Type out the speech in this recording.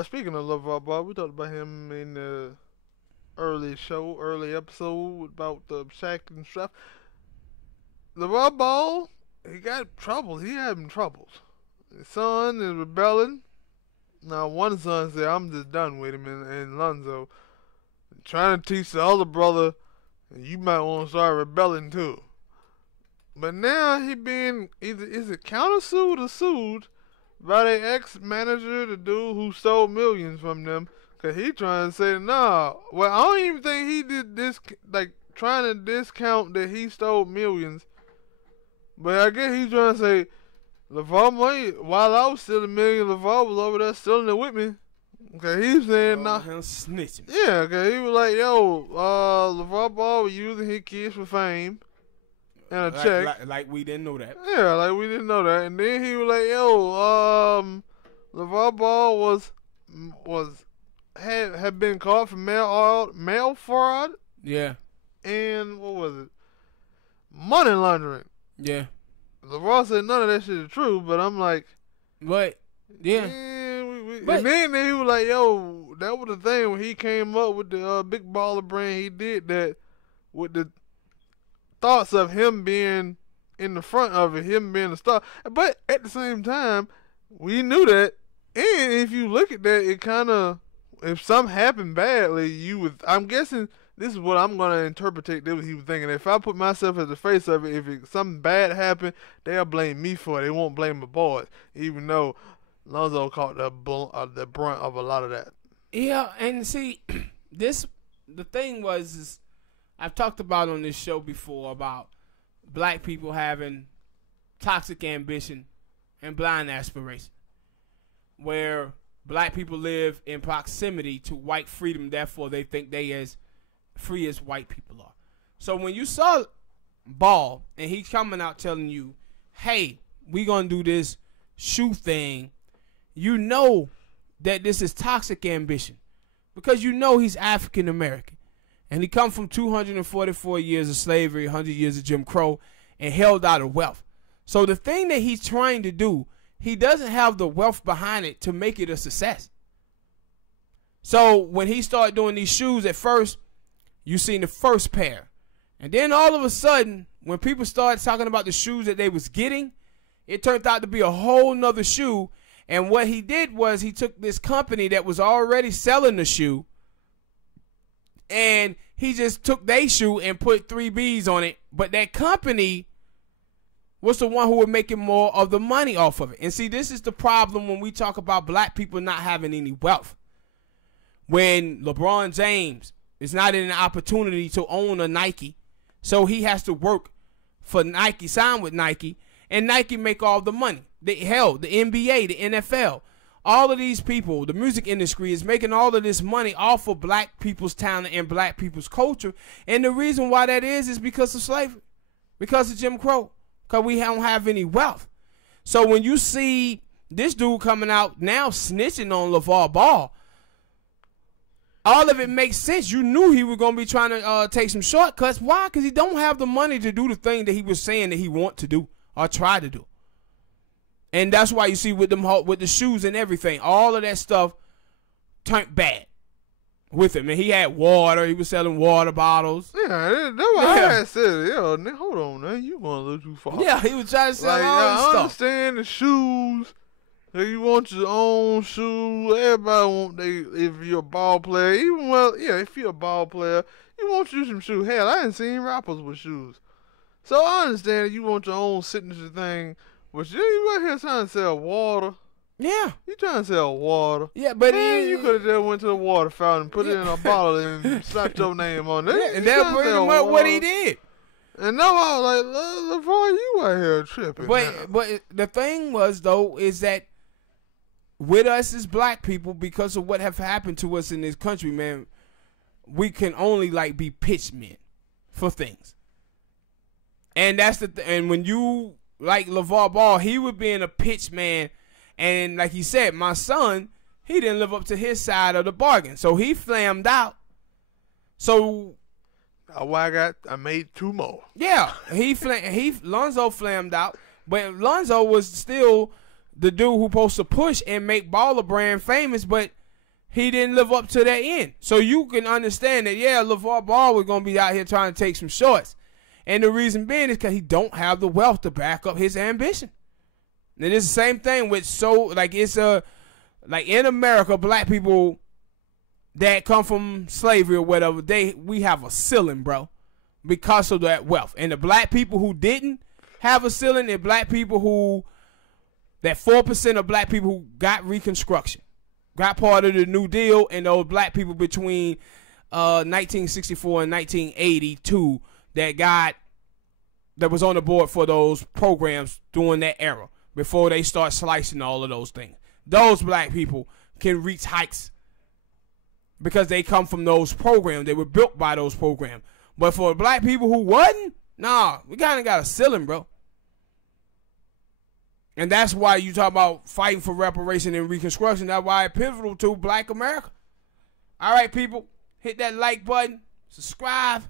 Ball, speaking of LaVar Ball, we talked about him in the early episode about the Shaq and stuff. LaVar Ball, he got troubles. He having troubles. His son is rebelling. Now, one son said, I'm just done with him, and Lonzo. Trying to teach the other brother, you might want to start rebelling too. But now he being, is it countersued or sued by their ex-manager, the dude who stole millions from them? Because he trying to say, nah. Well, I don't even think he did this, like, trying to discount that he stole millions. But I guess he's trying to say, LaVar money, while I was stealing millions, LaVar was over there stealing it with me. Okay, he's saying, nah. Him snitching. Yeah, okay, he was like, yo, LaVar Ball was using his kids for fame and a check. Like we didn't know that. Yeah, like we didn't know that. And then he was like, yo, LaVar Ball had been caught for mail fraud. Yeah. And what was it? Money laundering. Yeah. LaVar said none of that shit is true, but I'm like, but yeah. And then he was like, yo, that was the thing when he came up with the Big Baller brand. He did that with the thoughts of him being in the front of it, him being the star. But at the same time, we knew that. And if you look at that, it kind of, if something happened badly, I'm guessing this is what I'm going to interpret that he was thinking. If I put myself as the face of it, if something bad happened, they'll blame me for it. They won't blame the boys, even though Lonzo caught the brunt of a lot of that. Yeah, and see, the thing was, I've talked about on this show before about black people having toxic ambition and blind aspiration, where black people live in proximity to white freedom, therefore they think they as free as white people are. So when you saw Ball and he's coming out telling you, hey, we gonna do this shoe thing, you know that this is toxic ambition because you know he's African American and he come from 244 years of slavery, 100 years of Jim Crow, and held out of wealth. So the thing that he's trying to do, he doesn't have the wealth behind it to make it a success. So when he started doing these shoes, at first you seen the first pair, and then all of a sudden when people started talking about the shoes that they was getting, it turned out to be a whole nother shoe. And what he did was he took this company that was already selling the shoe, and he just took their shoe and put 3 B's on it. But that company was the one who was making more of the money off of it. And see, this is the problem when we talk about black people not having any wealth. When LeBron James is not in an opportunity to own a Nike, so he has to work for Nike, sign with Nike, and Nike make all the money. The NBA, the NFL, all of these people, the music industry is making all of this money off of black people's talent and black people's culture. And the reason why that is because of slavery, because of Jim Crow, because we don't have any wealth. So when you see this dude coming out now snitching on LaVar Ball, all of it makes sense. You knew he was going to be trying to take some shortcuts. Why? Because he don't have the money to do the thing that he was saying that he want to do or try to do. And that's why you see with the shoes and everything, all of that stuff turned bad with him. And he had water. He was selling water bottles. Yeah, that's what I had said. Yo, hold on, man. You going a little too far. Yeah, he was trying to sell all this stuff. I understand the shoes. If you want your own shoe, everybody want if you're a ball player. If you're a ball player, you want you some shoes. Hell, I ain't seen rappers with shoes. So I understand you want your own signature thing. But you out here trying to sell water. Yeah. You trying to sell water. Yeah, but you could have just went to the water fountain and put it in a bottle and slapped your name on it. Yeah, and that's pretty much what he did. And now I was like, LaVar, you out here tripping. But the thing was, though, is that with us as black people, because of what have happened to us in this country, man, we can only, be pitch men for things. And that's and when you... Like LaVar Ball, he was being a pitch man, and like he said, my son, he didn't live up to his side of the bargain, so he flamed out. So I made 2 more. Yeah, Lonzo flamed out, but Lonzo was still the dude who supposed to push and make Baller brand famous, but he didn't live up to that end. So you can understand that, yeah, LaVar Ball was going to be out here trying to take some shorts. And the reason being is because he don't have the wealth to back up his ambition. And it's the same thing with like in America, black people that come from slavery or whatever, we have a ceiling, bro, because of that wealth. And the black people who didn't have a ceiling, and black people who, that 4% of black people who got Reconstruction, got part of the New Deal, and those black people between 1964 and 1982 that was on the board for those programs during that era before they start slicing all of those things. Those black people can reach heights because they come from those programs. They were built by those programs. But for black people who wasn't, nah, we kind of got a ceiling, bro. And that's why you talk about fighting for reparation and Reconstruction. That's why it's pivotal to black America. All right, people, hit that like button, subscribe.